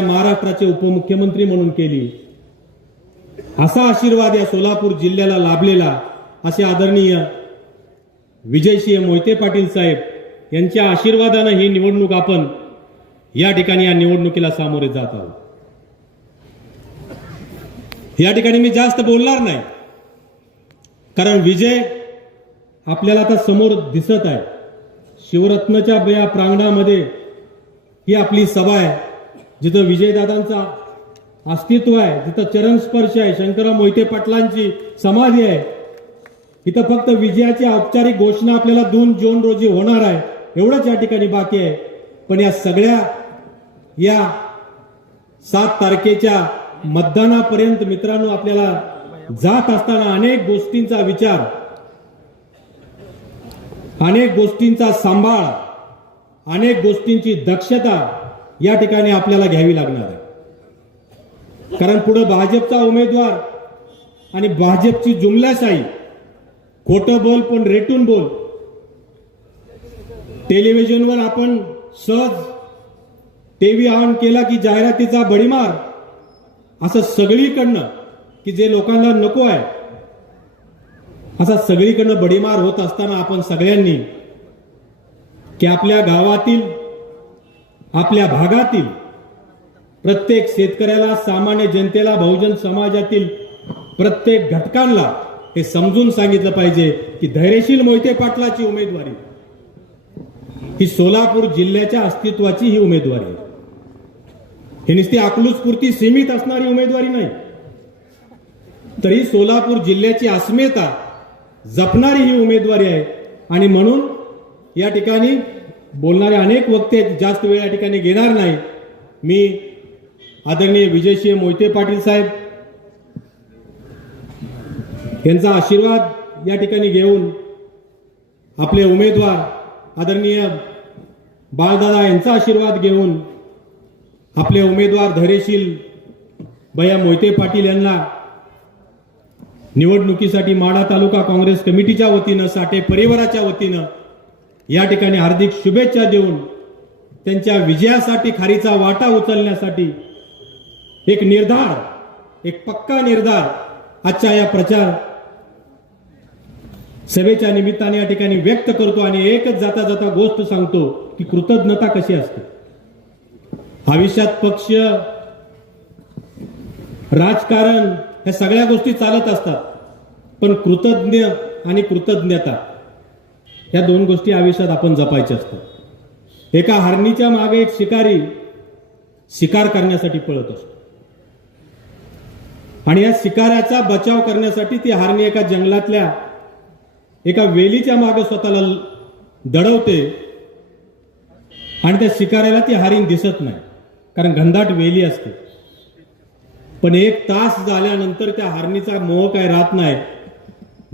महाराष्ट्राचे उपमुख्यमंत्री म्हणून केली. असा आशीर्वाद या सोलापूर जिल्ह्याला लाभलेला असे आदरणीय विजयसिंह मोहिते पाटील साहेब यांच्या आशीर्वादानं ही निवडणूक आपण या ठिकाणी या निवडणुकीला सामोरे जात आहोत. या ठिकाणी मी जास्त बोलणार नाही. कारण विजय आपल्याला आता समोर दिसत आहे. शिवरत्नच्या या प्रांगणामध्ये ही आपली सभा आहे. जिथं विजयदादांचा अस्तित्व आहे जिथं चरण स्पर्श आहे शंकरराव मोहिते पाटलांची समाधी आहे इथं फक्त विजयाची औपचारिक घोषणा आपल्याला दोन जून रोजी होणार आहे एवढंच या ठिकाणी बाकी आहे. पण या सगळ्या या सात तारखेच्या मतदानापर्यंत मित्रांनो आपल्याला जात असताना अनेक गोष्टींचा विचार अनेक गोष्टींचा सांभाळ अनेक गोष्टींची दक्षता या ठिकाणी आपल्याला घ्यावी लागणार आहे. कारण पुढे भाजपचा उमेदवार आणि भाजपची जुमल्याशाही खोटं बोल पण रेटून बोल टेलिव्हिजनवर आपण सहज टीव्ही ऑन केला की जाहिरातीचा बडीमार असं सगळीकडनं की जे लोकांना नको आहे असा सगळीकडनं बडीमार होत असताना आपण सगळ्यांनी की आपल्या गावातील आपल्या भागातील प्रत्येक शेतकऱ्याला सामान्य जनतेला बहुजन समाजातील प्रत्येक घटकांना हे समजून सांगितलं पाहिजे की धैर्यशील मोहिते पाटलाची उमेदवारी. ही सोलापूर जिल्ह्याच्या अस्तित्वाची ही उमेदवारी आहे. ही नुसती अकलूजपुरती सीमित असणारी उमेदवारी नाही. तरी सोलापूर जिल्ह्याची अस्मिता जपणारी ही उमेदवारी आहे. आणि म्हणून या ठिकाणी बोलणारे अनेक वक्ते आहेत. जास्त वेळ या ठिकाणी घेणार नाही मी आदरणीय विजयसिंह मोहिते पाटील साहेब यांचा आशीर्वाद या ठिकाणी घेऊन आपले उमेदवार आदरणीय बाळदादा यांचा आशीर्वाद घेऊन आपले उमेदवार धैर्यशील भैया मोहिते पाटील यांना निवडणुकीसाठी माढा तालुका काँग्रेस कमिटीच्या वतीनं साठे परिवाराच्या वतीनं या ठिकाणी हार्दिक शुभेच्छा देऊन त्यांच्या विजयासाठी खारीचा वाटा उचलण्यासाठी एक निर्धार एक पक्का निर्धार आजच्या या प्रचार सभेच्या निमित्ताने या ठिकाणी व्यक्त करतो आणि एकच जाता जाता गोष्ट सांगतो की कृतज्ञता कशी असते. आयुष्यात पक्ष राजकारण ह्या सगळ्या गोष्टी चालत असतात. पण कृतज्ञ आणि कृतज्ञता ह्या दोन गोष्टी आयुष्यात आपण जपायच्या असतात. एका हरणीच्या मागे एक शिकारी शिकार करण्यासाठी पळत असतो. आणि या शिकाऱ्याचा बचाव करण्यासाठी ती हरणी एका जंगलातल्या एका वेलीच्या मागे स्वतःला दडवते आणि त्या शिकाऱ्याला ती हरिण दिसत नाही कारण घनदाट वेली असते. पण एक तास झाल्यानंतर त्या हरणीचा मोह काय राहत नाही.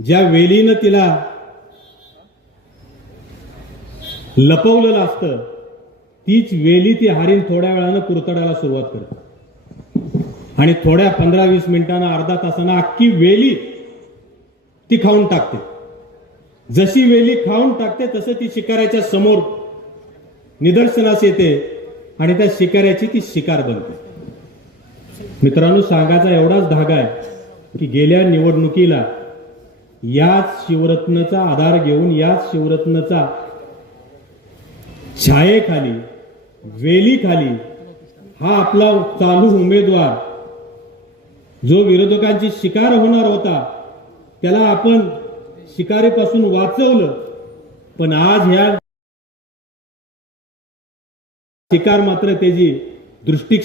ज्या वेलीनं तिला लपवलेलं असतं तीच वेली ती हरिण थोड्या वेळानं कुरतडायला सुरुवात करते. आणि थोड्या पंधरा वीस मिनिटानं अर्धा तासानं अख्खी वेली ती खाऊन टाकते. जशी वेली खाऊन टाकते तसं ती शिकाऱ्याच्या समोर निदर्शनास येते आणि त्या शिकाऱ्याची ती शिकार बनते. मित्रांनो सांगायचा एवढाच धागा आहे की गेल्या निवडणुकीला याच शिवरत्नचा आधार घेऊन याच शिवरत्नचा छायेखाली वेलीखाली हा आपला चालू उमेदवार. जो विरोधकांची शिकार होणार होता त्याला आपण शिकारीपासून वाचवलं. पण आज ह्या शिकार मात्र त्याची दृष्टी